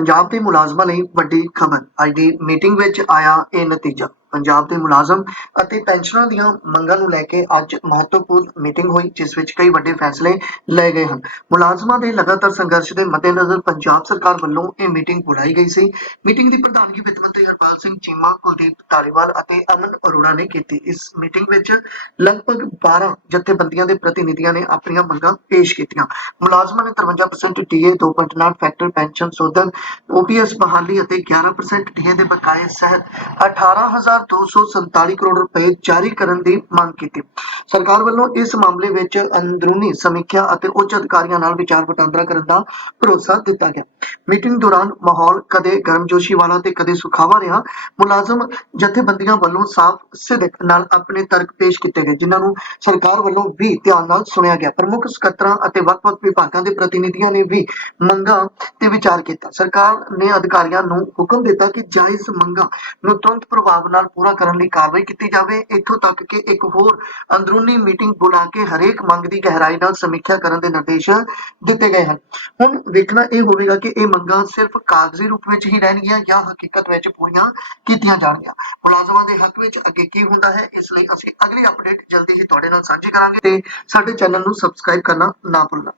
ਪੰਜਾਬ ਦੇ ਮੁਲਾਜ਼ਮਾਂ ਲਈ ਵੱਡੀ ਖਬਰ। ਅੱਜ ਦੀ ਮੀਟਿੰਗ ਵਿੱਚ ਆਇਆ ਇਹ ਨਤੀਜਾ। ਪੰਜਾਬ ਦੇ ਮੁਲਾਜ਼ਮ ਅਤੇ ਪੈਨਸ਼ਨਰਾਂ ਦੀਆਂ ਮੰਗਾਂ ਨੂੰ ਲੈ ਕੇ ਅੱਜ ਮਹੱਤਵਪੂਰਨ ਮੀਟਿੰਗ ਹੋਈ, ਜਿਸ ਵਿੱਚ ਕਈ ਵੱਡੇ ਫੈਸਲੇ ਲਏ ਗਏ ਹਨ। ਮੁਲਾਜ਼ਮਾਂ ਦੇ ਲਗਾਤਾਰ ਸੰਘਰਸ਼ ਦੇ ਮੱਦੇਨਜ਼ਰ ਪੰਜਾਬ ਸਰਕਾਰ ਵੱਲੋਂ ਇਹ ਮੀਟਿੰਗ ਬੁਲਾਈ ਗਈ ਸੀ। ਮੀਟਿੰਗ ਦੀ ਪ੍ਰਧਾਨਗੀ ਵਿੱਤ ਮੰਤਰੀ ਹਰਪਾਲ ਸਿੰਘ ਚੀਮਾ, ਕੁਲਦੀਪ ਧਾਲੀਵਾਲ ਅਤੇ ਅਮਨ ਅਰੋੜਾ ਨੇ ਕੀਤੀ। ਇਸ ਮੀਟਿੰਗ ਵਿੱਚ ਲਗਭਗ 12 ਜਥੇਬੰਦੀਆਂ ਦੇ ਪ੍ਰਤੀਨਿਧੀਆਂ ਨੇ ਆਪਣੀਆਂ ਮੰਗਾਂ ਪੇਸ਼ ਕੀਤੀਆਂ। ਮੁਲਾਜ਼ਮਾਂ ਨੇ 53% ਡੀਏ 2.9 ਫੈਕਟਰ ਪੈਨਸ਼ਨ, ਸੋਧਨ ਓਪੀਐਸ ਬਹਾਲੀ ਅਤੇ 11% ਡੀਏ ਦੇ ਬਕਾਏ ਸਹਿਤ 18247 ਕਰੋੜ ਰੁਪਏ ਜਾਰੀ ਕਰਨ ਦੀ ਮੰਗ ਕੀਤੀ। ਸਰਕਾਰ ਵੱਲੋਂ ਇਸ ਮਾਮਲੇ ਵਿੱਚ ਅੰਦਰੂਨੀ ਸਮੀਖਿਆ ਅਤੇ ਉੱਚ ਅਧਿਕਾਰੀਆਂ ਨਾਲ ਵਿਚਾਰ ਵਟਾਂਦਰਾ ਕਰਨ ਦਾ ਭਰੋਸਾ ਦਿੱਤਾ ਗਿਆ। ਮੀਟਿੰਗ ਦੌਰਾਨ ਮਾਹੌਲ ਕਦੇ ਗਰਮਜੋਸ਼ੀ ਵਾਲਾ ਤੇ ਕਦੇ ਸੁਖਾਵਾ ਰਿਹਾ, ਮੁਲਾਜ਼ਮ ਜਥੇਬੰਦੀਆਂ ਵੱਲੋਂ ਸਾਫ਼ ਸਿੱਧਕ ਨਾਲ ਆਪਣੇ ਤਰਕ ਪੇਸ਼ ਕੀਤੇ ਗਏ, ਜਿਨ੍ਹਾਂ ਨੂੰ ਸਰਕਾਰ ਵੱਲੋਂ ਵੀ ਧਿਆਨ ਨਾਲ ਸੁਣਿਆ ਗਿਆ। ਪ੍ਰਮੁੱਖ ਸਕੱਤਰਾਂ ਅਤੇ ਵੱਖ-ਵੱਖ ਵਿਭਾਗਾਂ ਦੇ ਪ੍ਰਤੀਨਿਧੀਆਂ ਨੇ ਵੀ ਮੰਗਾਂ ਤੇ ਵਿਚਾਰ ਕੀਤਾ। ਸਰਕਾਰ ਨੇ ਅਧਿਕਾਰੀਆਂ ਨੂੰ ਹੁਕਮ ਦਿੱਤਾ ਕਿ ਜਾਇਜ਼ ਮੰਗਾਂ ਨੂੰ ਤੁਰੰਤ ਪ੍ਰਭਾਵ ਨਾਲ ਪੂਰਾ ਕਰਨ ਲਈ ਕਾਰਵਾਈ ਕੀਤੀ ਜਾਵੇ। ਇੱਥੋਂ ਤੱਕ ਕਿ ਇੱਕ ਹੋਰ ਅੰਦਰੂਨੀ ਮੀਟਿੰਗ ਬੁਲਾ ਕੇ ਹਰੇਕ ਮੰਗ ਦੀ ਗਹਿਰਾਈ ਨਾਲ ਸਮੀਖਿਆ ਕਰਨ ਦੇ ਨਿਰਦੇਸ਼ ਦਿੱਤੇ ਗਏ ਹਨ। ਹੁਣ ਵੇਖਣਾ ਇਹ ਹੋਵੇਗਾ ਕਿ ਇਹ ਮੰਗਾਂ ਸਿਰਫ ਕਾਗਜ਼ੀ ਰੂਪ ਵਿੱਚ ਹੀ ਰਹਿਣਗੀਆਂ ਜਾਂ ਹਕੀਕਤ ਵਿੱਚ ਪੂਰੀਆਂ ਕੀਤੀਆਂ ਜਾਣਗੀਆਂ। ਮੁਲਾਜ਼ਮਾਂ ਦੇ ਹੱਕ ਵਿੱਚ ਅੱਗੇ ਕੀ ਹੁੰਦਾ ਹੈ, ਇਸ ਲਈ ਅਸੀਂ ਅਗਲੀ ਅਪਡੇਟ ਜਲਦੀ ਹੀ ਤੁਹਾਡੇ ਨਾਲ ਸਾਂਝੀ ਕਰਾਂਗੇ ਤੇ ਸਾਡੇ ਚੈਨਲ ਨੂੰ ਸਬਸਕ੍ਰਾਈਬ ਕਰਨਾ ਨਾ ਭੁੱਲਣਾ।